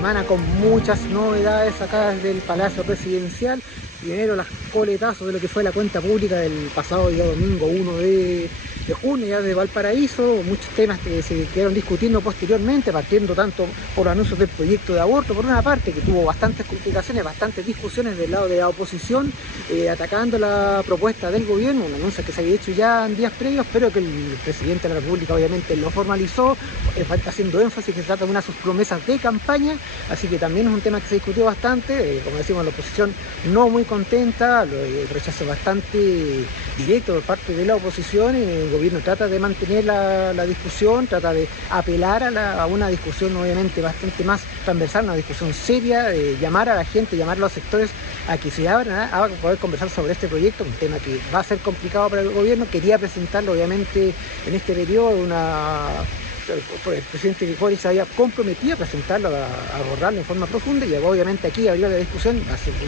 semana con muchas novedades acá desde el Palacio Presidencial. Primero las coletazos de lo que fue la cuenta pública del pasado día domingo 1 de junio, ya de Valparaíso, muchos temas que se quedaron discutiendo posteriormente, partiendo tanto por los anuncios del proyecto de aborto, por una parte, que tuvo bastantes complicaciones, bastantes discusiones del lado de la oposición, atacando la propuesta del gobierno, un anuncio que se había hecho ya en días previos, pero que el presidente de la República obviamente lo formalizó, haciendo énfasis que se trata de una de sus promesas de campaña, así que también es un tema que se discutió bastante, como decimos, la oposición no muy contenta, el rechazo bastante directo por parte de la oposición, y el gobierno trata de mantener la discusión, trata de apelar a una discusión obviamente bastante más transversal, una discusión seria, de llamar a la gente, llamar a los sectores a que se abran a poder conversar sobre este proyecto, un tema que va a ser complicado para el gobierno. Quería presentarlo obviamente en este periodo el presidente Boric se había comprometido a presentarlo, a abordarlo en forma profunda, y obviamente aquí abrió la discusión.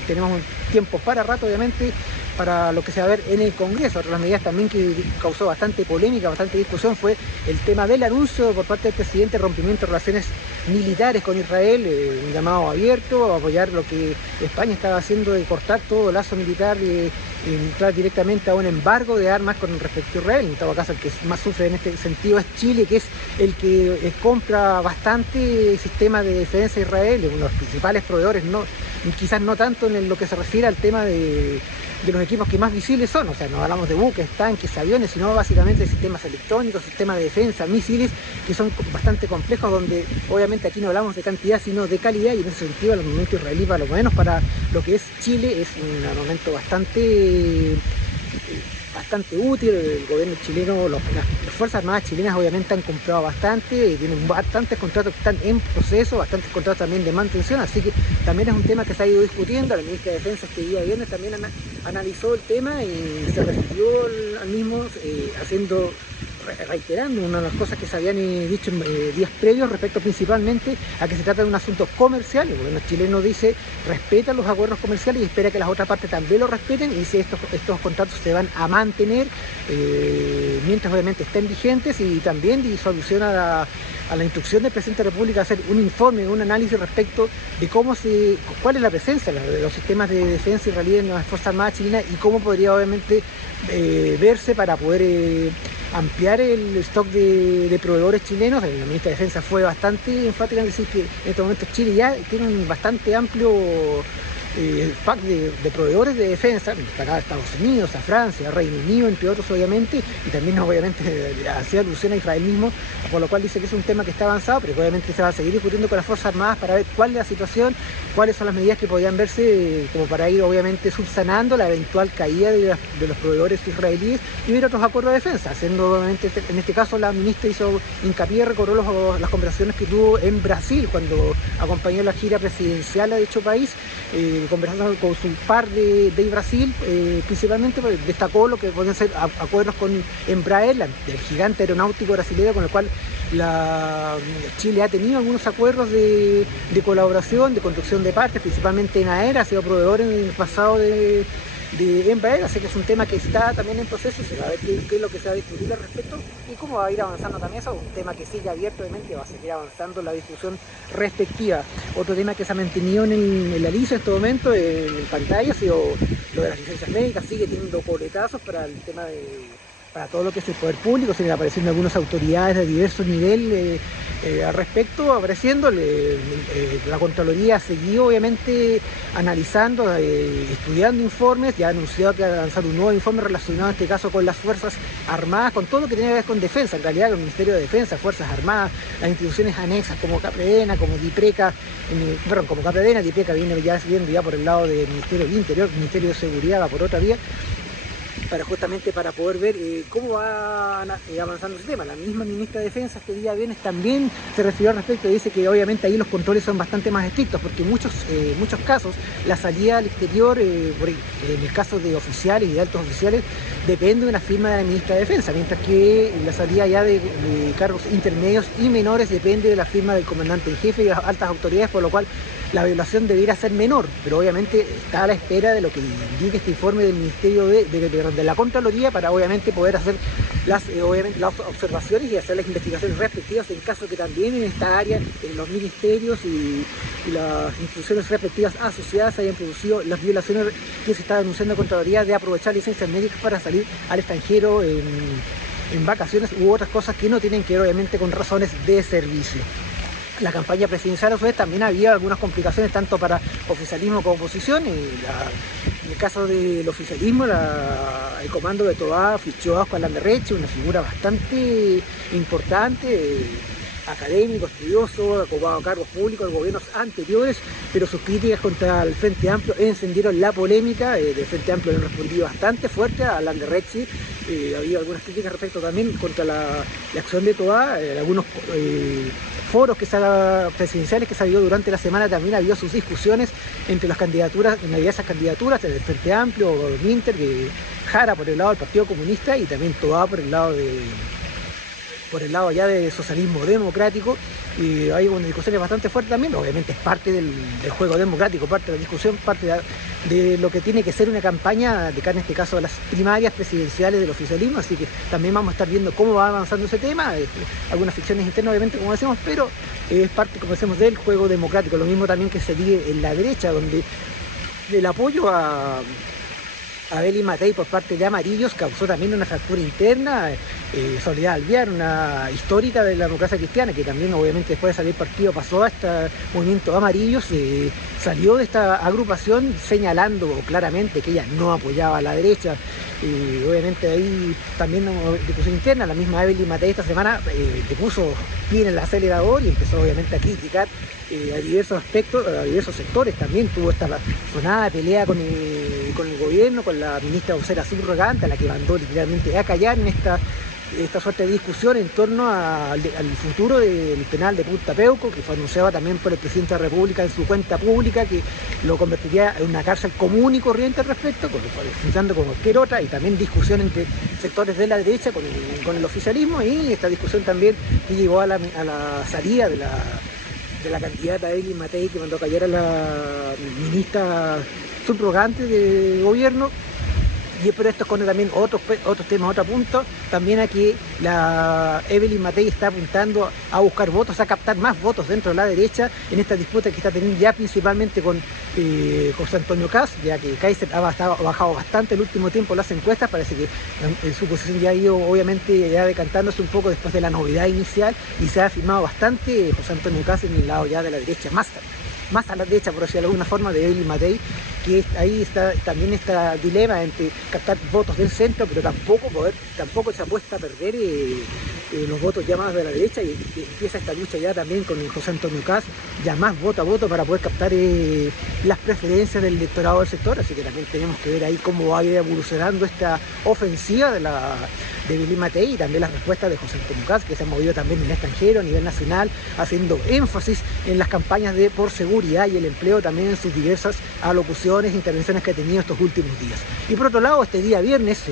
Tenemos un tiempo para rato obviamente para lo que se va a ver en el Congreso. Otra de las medidas también que causó bastante polémica, bastante discusión, fue el tema del anuncio por parte del presidente de rompimiento de relaciones militares con Israel, un llamado abierto a apoyar lo que España estaba haciendo de cortar todo lazo militar y entrar directamente a un embargo de armas con respecto a Israel. En todo caso, el que más sufre en este sentido es Chile, que es el que compra bastante sistemas de defensa a Israel, uno de los principales proveedores, quizás no tanto en lo que se refiere al tema de los equipos que más visibles son, o sea, no hablamos de buques, tanques, aviones, sino básicamente de sistemas electrónicos, sistemas de defensa, misiles, que son bastante complejos, donde obviamente aquí no hablamos de cantidad, sino de calidad, y en ese sentido el armamento israelí, por lo menos para lo que es Chile, es un armamento bastante útil. El gobierno chileno, las Fuerzas Armadas chilenas obviamente han comprado bastante, tienen bastantes contratos que están en proceso, bastantes contratos también de mantención, así que también es un tema que se ha ido discutiendo. La ministra de Defensa este día viernes también analizó el tema y se refirió al mismo, reiterando una de las cosas que se habían dicho en días previos, respecto principalmente a que se trata de un asunto comercial. El gobierno chileno dice, respeta los acuerdos comerciales y espera que las otras partes también lo respeten, y dice estos contratos se van a mantener mientras obviamente estén vigentes, y también dio solución a la instrucción del presidente de la República a hacer un informe, un análisis respecto de cuál es la presencia de los sistemas de defensa israelí en las Fuerzas Armadas chilenas, y cómo podría obviamente verse para poder ampliar el stock de proveedores chilenos. La ministra de Defensa fue bastante enfática en decir que en estos momentos Chile ya tiene un bastante amplio pack de proveedores de defensa, a Estados Unidos, a Francia, a Reino Unido, entre otros obviamente, y también obviamente hacía alusión a Israel mismo, por lo cual dice que es un tema que está avanzado, pero que obviamente se va a seguir discutiendo con las Fuerzas Armadas para ver cuál es la situación, cuáles son las medidas que podrían verse como para ir obviamente subsanando la eventual caída de los proveedores israelíes y ver otros acuerdos de defensa, haciendo obviamente, en este caso la ministra hizo hincapié, recordó las conversaciones que tuvo en Brasil cuando acompañó la gira presidencial a dicho país, conversando con su par de Brasil, principalmente destacó lo que podían ser acuerdos con Embraer, el gigante aeronáutico brasileño, con el cual Chile ha tenido algunos acuerdos de colaboración, de construcción de partes, principalmente en AER, ha sido proveedor en el pasado de Embraer, así que es un tema que está también en proceso. Se va a ver qué es lo que se va a discutir al respecto y cómo va a ir avanzando también eso, un tema que sigue abierto, obviamente va a seguir avanzando la discusión respectiva. Otro tema que se ha mantenido en la lista en este momento, en pantalla, ha sido lo de las licencias médicas, sigue teniendo coletazos para el tema para todo lo que es el poder público, siguen apareciendo algunas autoridades de diversos niveles al respecto, apareciendo. La Contraloría ha seguido obviamente analizando, estudiando informes, ya ha anunciado que va a lanzar un nuevo informe relacionado en este caso con las Fuerzas Armadas, con todo lo que tiene que ver con defensa, en realidad con el Ministerio de Defensa, Fuerzas Armadas, las instituciones anexas como CAPREDENA, como DIPRECA, como CAPREDENA, DIPRECA viendo ya por el lado del Ministerio del Interior, Ministerio de Seguridad va por otra vía, justamente para poder ver cómo va avanzando ese tema. La misma ministra de Defensa este día viernes también se refirió al respecto y dice que obviamente ahí los controles son bastante más estrictos, porque en muchos casos la salida al exterior, en el caso de oficiales y de altos oficiales, depende de una firma de la ministra de Defensa, mientras que la salida ya de cargos intermedios y menores depende de la firma del comandante en jefe y de las altas autoridades, por lo cual la violación debiera ser menor, pero obviamente está a la espera de lo que indique este informe del Ministerio de la Contraloría para obviamente poder hacer las observaciones y hacer las investigaciones respectivas en caso que también en esta área, en los ministerios y las instituciones respectivas asociadas hayan producido las violaciones que se está denunciando a Contraloría de aprovechar licencias médicas para salir al extranjero en vacaciones u otras cosas que no tienen que ver obviamente con razones de servicio. La campaña presidencial a su vez también había algunas complicaciones tanto para oficialismo como oposición. En el caso del oficialismo, el comando de Toa fichó a Oscar Landerreche, una figura bastante importante, académico, estudioso, ocupado cargos públicos en gobiernos anteriores, pero sus críticas contra el Frente Amplio encendieron la polémica. Del Frente Amplio le respondió bastante fuerte a Landerreche. Había algunas críticas respecto también contra la acción de Toa, algunos foros presidenciales que salió durante la semana también había sus discusiones entre las candidaturas, en esas candidaturas del Frente Amplio, Minter, Jara por el lado del Partido Comunista y también Toa por el lado ya de socialismo democrático. Y hay una discusión bastante fuerte también, obviamente es parte del juego democrático, parte de la discusión, parte de lo que tiene que ser una campaña de cara en este caso de las primarias presidenciales del oficialismo, así que también vamos a estar viendo cómo va avanzando ese tema, algunas ficciones internas obviamente como decimos, pero es parte, como decimos, del juego democrático. Lo mismo también que se vive en la derecha, donde el apoyo a Evelyn Matei por parte de Amarillos causó también una fractura interna. Soledad Alvear, una histórica de la democracia cristiana, que también obviamente después de salir partido pasó a este movimiento Amarillos, salió de esta agrupación señalando claramente que ella no apoyaba a la derecha. Obviamente ahí también una discusión interna. La misma Evelyn Matei esta semana le puso pie en el acelerador y empezó obviamente a criticar a diversos aspectos, a diversos sectores. También tuvo esta sonada pelea con el gobierno, con la ministra vocera subrogante, a la que mandó literalmente a callar en esta suerte de discusión en torno al futuro del penal de Punta Peuco, que fue anunciado también por el presidente de la República en su cuenta pública, que lo convertiría en una cárcel común y corriente al respecto, funcionando como cualquier otra, y también discusión entre sectores de la derecha con el oficialismo, y esta discusión también que llegó a la salida de la candidata Evelyn Matei, que mandó a callar a la ministra subrogante de gobierno. Pero esto esconde también otros temas, otro punto, también aquí la Evelyn Matei está apuntando a buscar votos, a captar más votos dentro de la derecha en esta disputa que está teniendo ya principalmente con José Antonio Kast, ya que Kaiser ha bajado bastante el último tiempo las encuestas. Parece que su posición ya ha ido obviamente ya decantándose un poco después de la novedad inicial, y se ha afirmado bastante José Antonio Kast en el lado ya de la derecha, más a la derecha, por decirlo de alguna forma, de Evelyn Matei, que ahí está también este dilema entre captar votos del centro, pero tampoco se apuesta a perder los votos ya más de la derecha, y empieza esta lucha ya también con José Antonio Kast, ya más voto a voto para poder captar las preferencias del electorado del sector. Así que también tenemos que ver ahí cómo va a ir evolucionando esta ofensiva de Evelyn Matei, y también las respuestas de José Antonio Kast, que se han movido también en el extranjero, a nivel nacional, haciendo énfasis en las campañas por seguridad y el empleo, también en sus diversas alocuciones, intervenciones que ha tenido estos últimos días. Y por otro lado, este día viernes,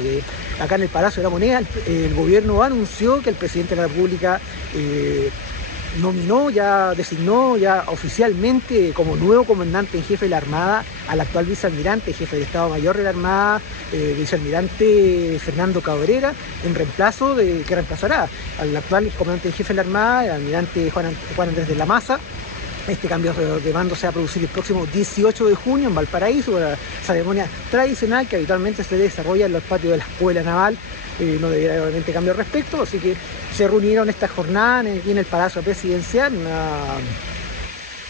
acá en el Palacio de la Moneda, el gobierno anunció que el presidente de la República designó ya oficialmente como nuevo comandante en jefe de la Armada al actual vicealmirante, jefe de Estado Mayor de la Armada, vicealmirante Fernando Cabrera, que reemplazará al actual comandante en jefe de la Armada, el almirante Juan Andrés de la Maza. Este cambio de mando se va a producir el próximo 18 de junio en Valparaíso, una ceremonia tradicional que habitualmente se desarrolla en los patios de la Escuela Naval. No debería haber obviamente cambio al respecto, así que se reunieron esta jornada aquí en el Palacio Presidencial,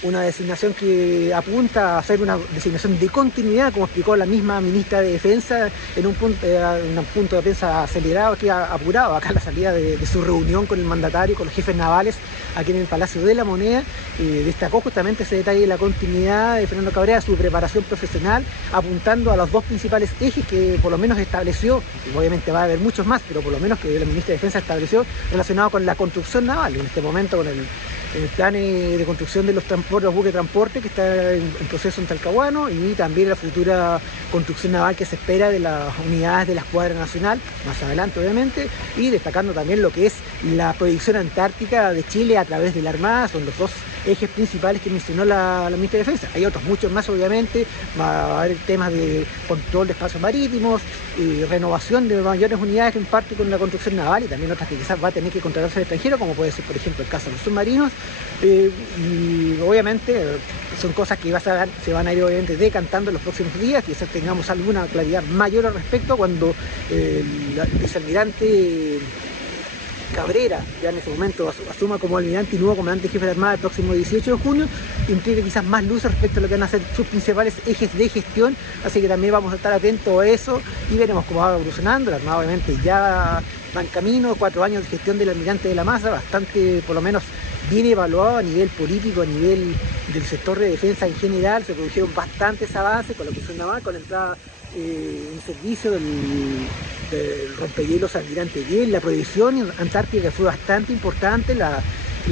una designación que apunta a ser una designación de continuidad, como explicó la misma ministra de Defensa en un punto de prensa acelerado, apurado, acá a la salida de su reunión con el mandatario, con los jefes navales, aquí en el Palacio de la Moneda. Destacó justamente ese detalle de la continuidad de Fernando Cabrera, su preparación profesional, apuntando a los dos principales ejes que por lo menos estableció, y obviamente va a haber muchos más, pero por lo menos que la ministra de Defensa estableció, relacionado con la construcción naval, en este momento con el plan de construcción de los buques de transporte que está en proceso en Talcahuano, y también la futura construcción naval que se espera de las unidades de la Escuadra Nacional, más adelante obviamente, y destacando también lo que es la proyección antártica de Chile a través de la Armada. Son los dos ejes principales que mencionó la ministra de Defensa. Hay otros muchos más, obviamente, va a haber temas de control de espacios marítimos, renovación de mayores unidades en parte con la construcción naval y también otras que quizás va a tener que contratarse al extranjero, como puede ser, por ejemplo, el caso de los submarinos. Y obviamente son cosas que se van a ir obviamente decantando en los próximos días, quizás tengamos alguna claridad mayor al respecto cuando el vicealmirante Cabrera, ya en ese momento asuma como almirante y nuevo comandante jefe de Armada el próximo 18 de junio, implica quizás más luces respecto a lo que van a ser sus principales ejes de gestión, así que también vamos a estar atentos a eso y veremos cómo va evolucionando. La Armada obviamente ya va en camino, 4 años de gestión del almirante de la Maza, bastante, por lo menos, bien evaluado a nivel político, a nivel del sector de defensa en general. Se produjeron bastantes avances con la construcción naval, con la entrada en servicio del rompehielos Almirante Guel, la proyección antártica que fue bastante importante, la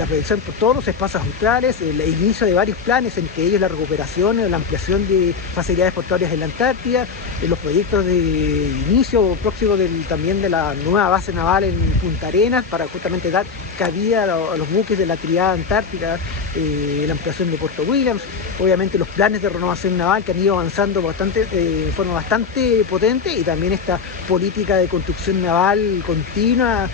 proyección por todos los espacios australes, el inicio de varios planes, entre ellos la recuperación, la ampliación de facilidades portuarias en la Antártida, los proyectos de inicio próximo también de la nueva base naval en Punta Arenas para justamente dar cabida a los buques de la Triada Antártica, la ampliación de Puerto Williams, obviamente los planes de renovación naval que han ido avanzando de forma bastante potente y también esta política de construcción naval continua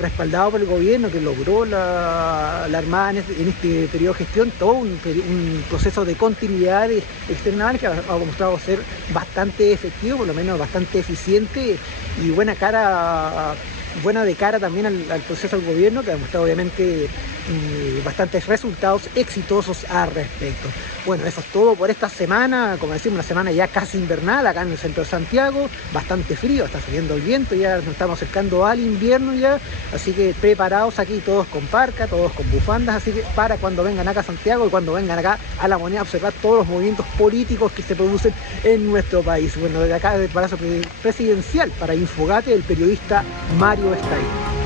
respaldado por el gobierno que logró la Armada en este periodo de gestión, todo un proceso de continuidad externa que ha mostrado ser bastante efectivo, por lo menos bastante eficiente y buena de cara también al proceso del gobierno, que ha demostrado obviamente bastantes resultados exitosos al respecto. Bueno, eso es todo por esta semana, como decimos, una semana ya casi invernal acá en el centro de Santiago, bastante frío, está saliendo el viento, ya nos estamos acercando al invierno ya, así que preparados aquí todos con parca, todos con bufandas, así que para cuando vengan acá a Santiago y cuando vengan acá a La Moneda a observar todos los movimientos políticos que se producen en nuestro país. Bueno, desde acá, desde el Palacio Presidencial, para Infogate, el periodista Mario Stay.